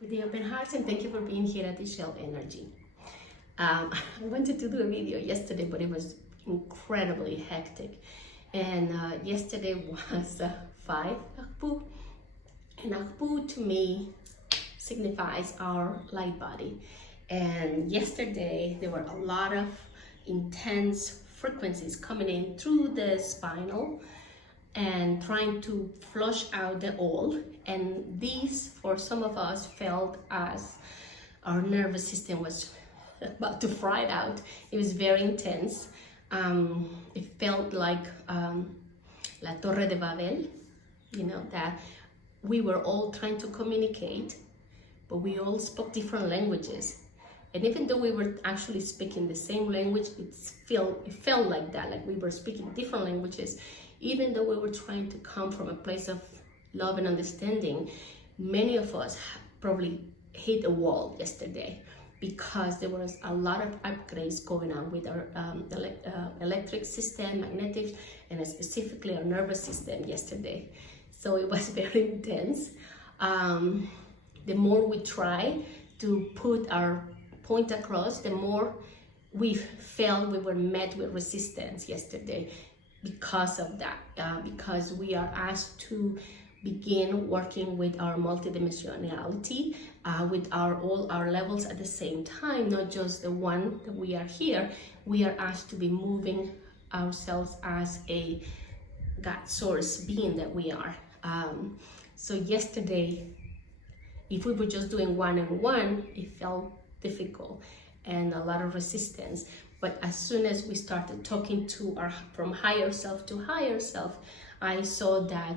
with the open hearts, and thank you for being here at the Shell Energy. I wanted to do a video yesterday, but it was incredibly hectic. And yesterday was 5 Akpu, and Akpu to me signifies our light body. And yesterday there were a lot of intense frequencies coming in through the spinal and trying to flush out the old. And these, for some of us, felt as our nervous system was about to fry out. It was very intense. It felt like La Tower of Babel, that we were all trying to communicate, but we all spoke different languages. And even though we were actually speaking the same language, it felt like that, like we were speaking different languages. Even though we were trying to come from a place of love and understanding, many of us probably hit a wall yesterday because there was a lot of upgrades going on with our electric system, magnetic, and specifically our nervous system yesterday. So it was very intense. The more we try to put our point across, the more we felt we were met with resistance yesterday because of that, because we are asked to begin working with our multidimensionality, with all our levels at the same time, not just the one that we are here. We are asked to be moving ourselves as a God source being that we are. So yesterday, if we were just doing one-on-one, it felt difficult and a lot of resistance. But as soon as we started talking to from higher self to higher self, I saw that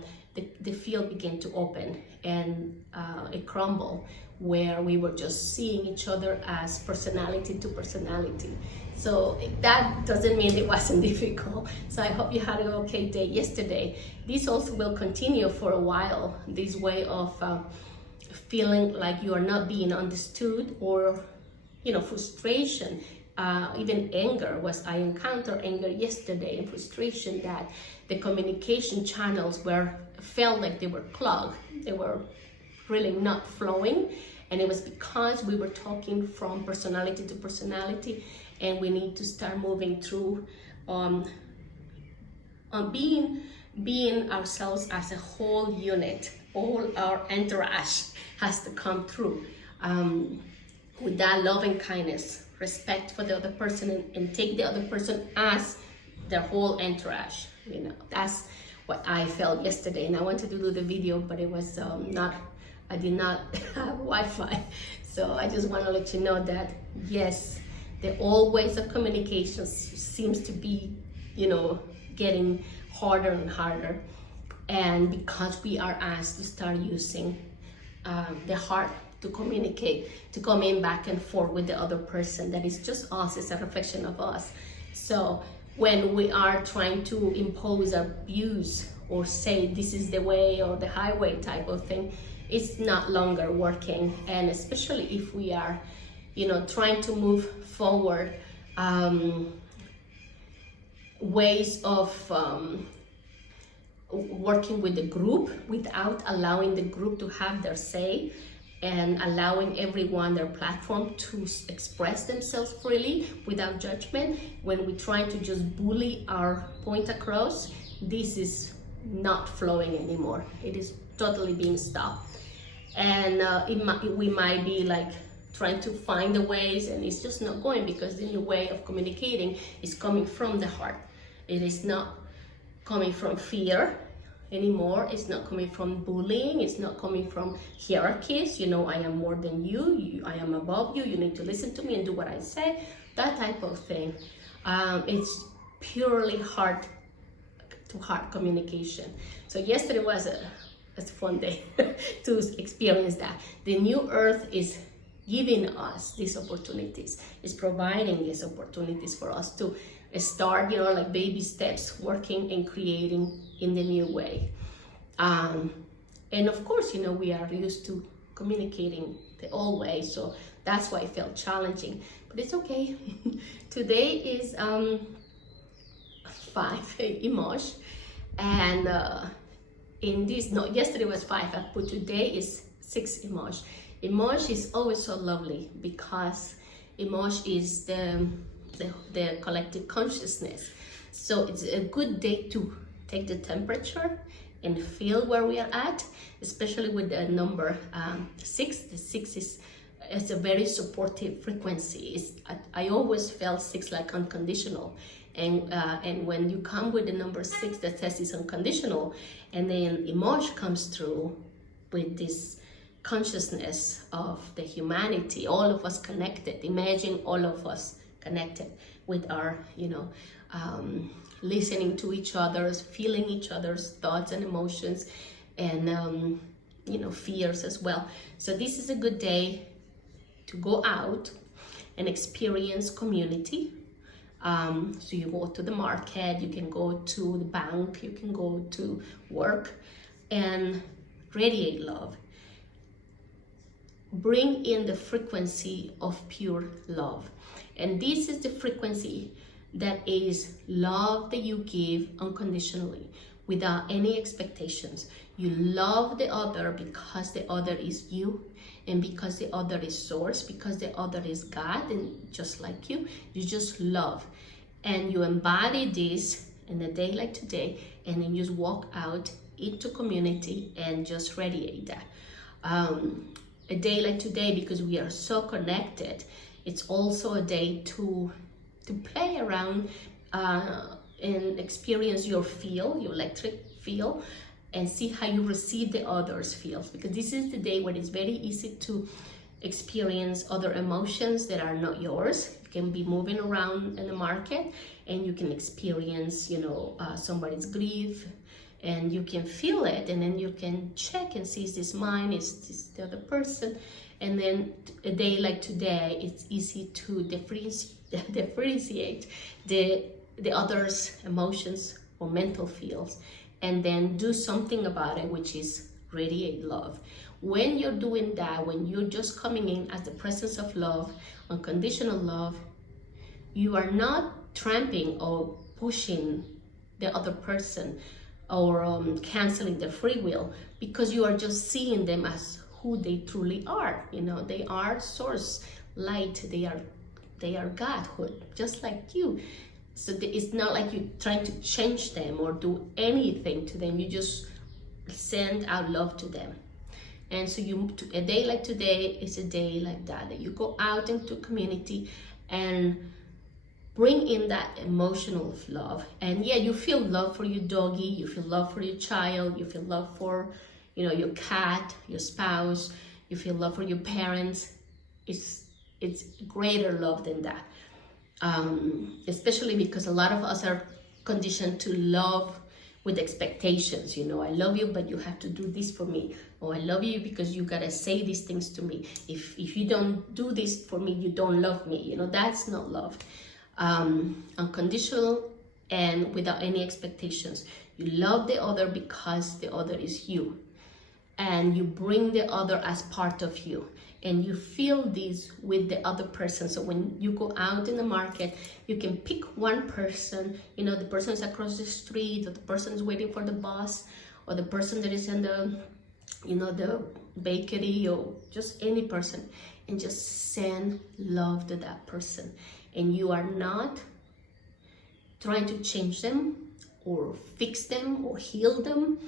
the field began to open and it crumbled, where we were just seeing each other as personality to personality. So that doesn't mean it wasn't difficult. So I hope you had an okay day yesterday. This also will continue for a while, this way of feeling like you are not being understood, or frustration. Even anger I encountered anger yesterday, and frustration that the communication channels felt like they were clogged. They were really not flowing, and it was because we were talking from personality to personality, and we need to start moving through being ourselves as a whole unit. All our entourage has to come through with that loving kindness, respect for the other person, and take the other person as their whole entourage. That's what I felt yesterday, and I wanted to do the video, but it was I did not have Wi-Fi. So I just want to let you know that yes, the old ways of communication seems to be getting harder and harder, and because we are asked to start using the heart to communicate, to come in back and forth with the other person, that is just us, it's a reflection of us. So when we are trying to impose our views or say this is the way or the highway type of thing, it's not longer working. And especially if we are trying to move forward ways of working with the group without allowing the group to have their say, and allowing everyone their platform to express themselves freely without judgment. When we try to just bully our point across, this is not flowing anymore. It is totally being stopped. And we might be like trying to find the ways, and it's just not going, because the new way of communicating is coming from the heart. It is not coming from fear anymore. It's not coming from bullying. It's not coming from hierarchies. I am more than you. I am above you. You need to listen to me and do what I say. That type of thing. It's purely heart to heart communication. So yesterday was a fun day to experience that. The new earth is giving us these opportunities. It's providing these opportunities for us to start, like baby steps, working and creating in the new way. And of course, we are used to communicating the old way, so that's why it felt challenging, but it's okay. Today is 5 Imox, and yesterday was 5, but today is 6 Imox. Imox is always so lovely because Imox is the collective consciousness. So it's a good day to take the temperature and feel where we are at, especially with the number 6. The 6 is a very supportive frequency. I always felt 6 like unconditional. And when you come with the number 6 that says it's unconditional, and then Imox comes through with this consciousness of the humanity, all of us connected. Imagine all of us connected with our, listening to each other's, feeling each other's thoughts and emotions, and fears as well. So this is a good day to go out and experience community. So you go to the market, you can go to the bank, you can go to work and radiate love. Bring in the frequency of pure love. And this is the frequency that is love that you give unconditionally without any expectations. You love the other because the other is you, and because the other is source, because the other is God, and just like you just love. And you embody this in a day like today, and then you just walk out into community and just radiate that. A day like today, because we are so connected, it's also a day to play around and experience your feel, your electric feel, and see how you receive the other's feels, because this is the day when it's very easy to experience other emotions that are not yours. You can be moving around in the market and you can experience somebody's grief, and you can feel it, and then you can check and see, is this mine, is this the other person? And then a day like today, it's easy to differentiate the other's emotions or mental feels, and then do something about it, which is radiate love. When you're doing that, when you're just coming in as the presence of love, unconditional love, you are not tramping or pushing the other person or canceling their free will, because you are just seeing them as who they truly are. They are source, light, they are Godhood, just like you. So it's not like you're trying to change them or do anything to them. You just send out love to them. And so a day like today is a day like that you go out into community and bring in that emotional love. And yeah, you feel love for your doggy, you feel love for your child, you feel love for your cat, your spouse, you feel love for your parents. It's greater love than that. Especially because a lot of us are conditioned to love with expectations. I love you, but you have to do this for me. Or I love you because you gotta say these things to me. If you don't do this for me, you don't love me. That's not love. Unconditional and without any expectations. You love the other because the other is you, and you bring the other as part of you, and you feel this with the other person. So when you go out in the market, you can pick one person, the person is across the street, or the person is waiting for the bus, or the person that is in the bakery, or just any person, and just send love to that person. And you are not trying to change them or fix them or heal them.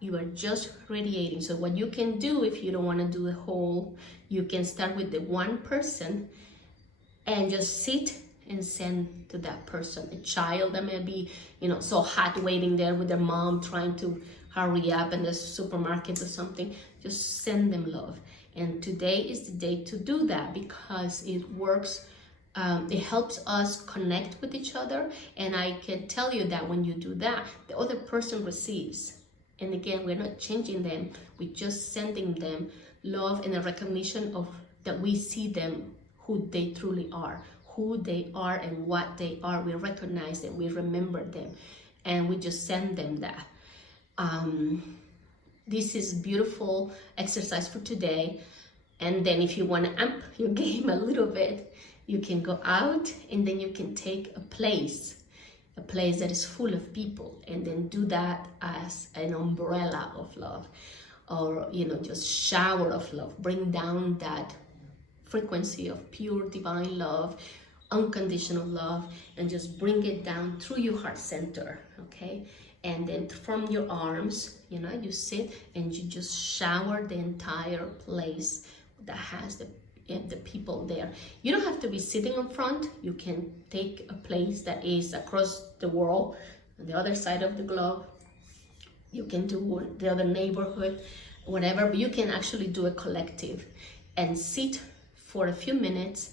You are just radiating. So what you can do, if you don't want to do the whole, you can start with the one person and just sit and send to that person. A child that may be, so hot waiting there with their mom trying to hurry up in the supermarket or something, just send them love. And today is the day to do that, because it works. It helps us connect with each other. And I can tell you that when you do that, the other person receives. And again, we're not changing them. We're just sending them love and a recognition of that we see them, who they truly are, who they are and what they are. We recognize them, we remember them, and we just send them that. This is beautiful exercise for today. And then if you want to amp your game a little bit, you can go out and then you can take a place that is full of people, and then do that as an umbrella of love. or just shower of love. Bring down that frequency of pure divine love, unconditional love, and just bring it down through your heart center, okay? And then from your arms, you sit and you just shower the entire place that has the people there. You don't have to be sitting in front. You can take a place that is across the world, on the other side of the globe. You can do the other neighborhood, whatever, but you can actually do a collective and sit for a few minutes.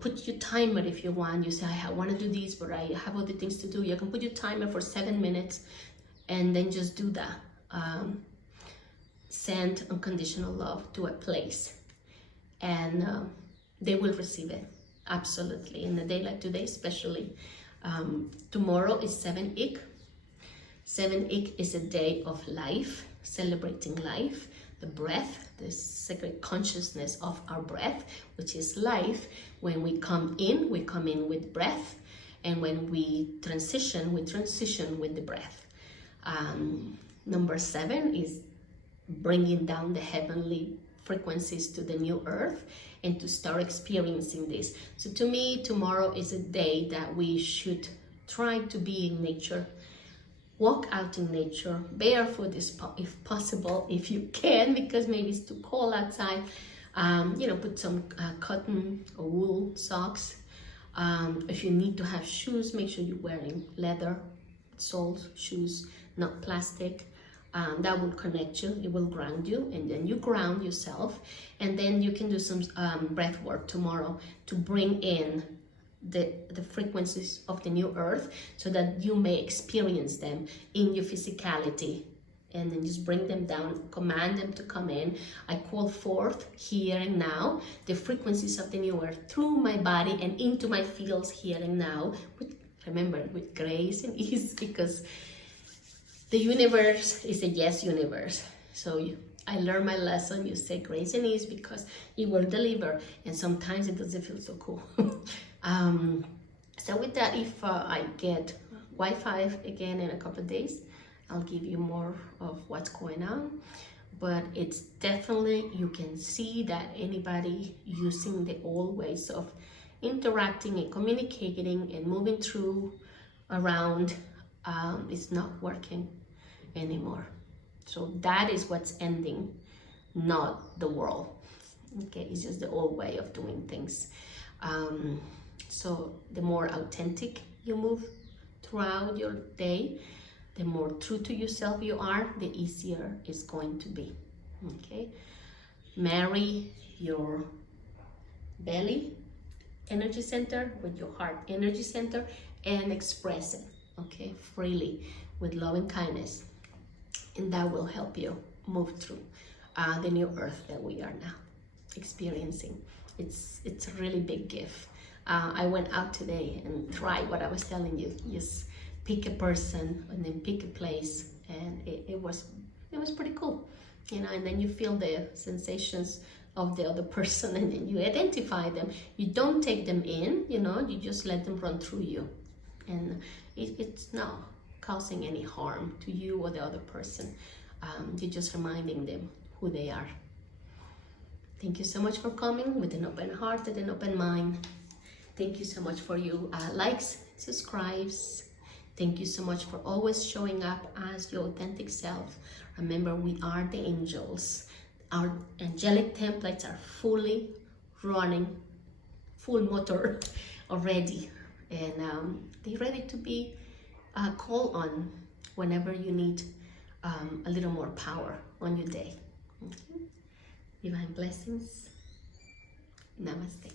Put your timer if you want. You say, I want to do this, but I have other things to do. You can put your timer for 7 minutes and then just do that. Send unconditional love to a place, and they will receive it, absolutely. In a day like today, especially. Tomorrow is 7-ik. 7-ik is a day of life, celebrating life, the breath, the sacred consciousness of our breath, which is life. When we come in with breath, and when we transition with the breath. Number 7 is bringing down the heavenly frequencies to the new earth and to start experiencing this. So to me, tomorrow is a day that we should try to be in nature. Walk out in nature, barefoot if possible, if you can, because maybe it's too cold outside. Put some cotton or wool socks. If you need to have shoes, make sure you're wearing leather soles shoes, not plastic. That will connect you, it will ground you, and then you ground yourself, and then you can do some breath work tomorrow to bring in the frequencies of the new earth, so that you may experience them in your physicality, and then just bring them down, command them to come in. I call forth here and now the frequencies of the new earth through my body and into my fields here and now, with grace and ease, because the universe is a yes universe. So I learned my lesson. You say grace and ease because it will deliver, and sometimes it doesn't feel so cool. So with that, if I get Wi-Fi again in a couple of days, I'll give you more of what's going on. But it's definitely, you can see that anybody using the old ways of interacting and communicating and moving through around is not working anymore. So that is what's ending, not the world. Okay, it's just the old way of doing things. So the more authentic you move throughout your day, the more true to yourself you are, the easier it's going to be. Okay, marry your belly energy center with your heart energy center and express it, okay, freely with love and kindness, and that will help you move through the new earth that we are now experiencing. It's a really big gift. I went out today and tried what I was telling you. Just pick a person and then pick a place, and it was pretty cool, and then you feel the sensations of the other person, and then you identify them. You don't take them in, you just let them run through you, and it's not causing any harm to you or the other person. You're just reminding them who they are. Thank you so much for coming with an open heart and an open mind. Thank you so much for you likes, subscribes. Thank you so much for always showing up as your authentic self. Remember, we are the angels. Our angelic templates are fully running, full motor already, and they're ready to be called on whenever you need a little more power on your day. Okay? Divine blessings. Namaste.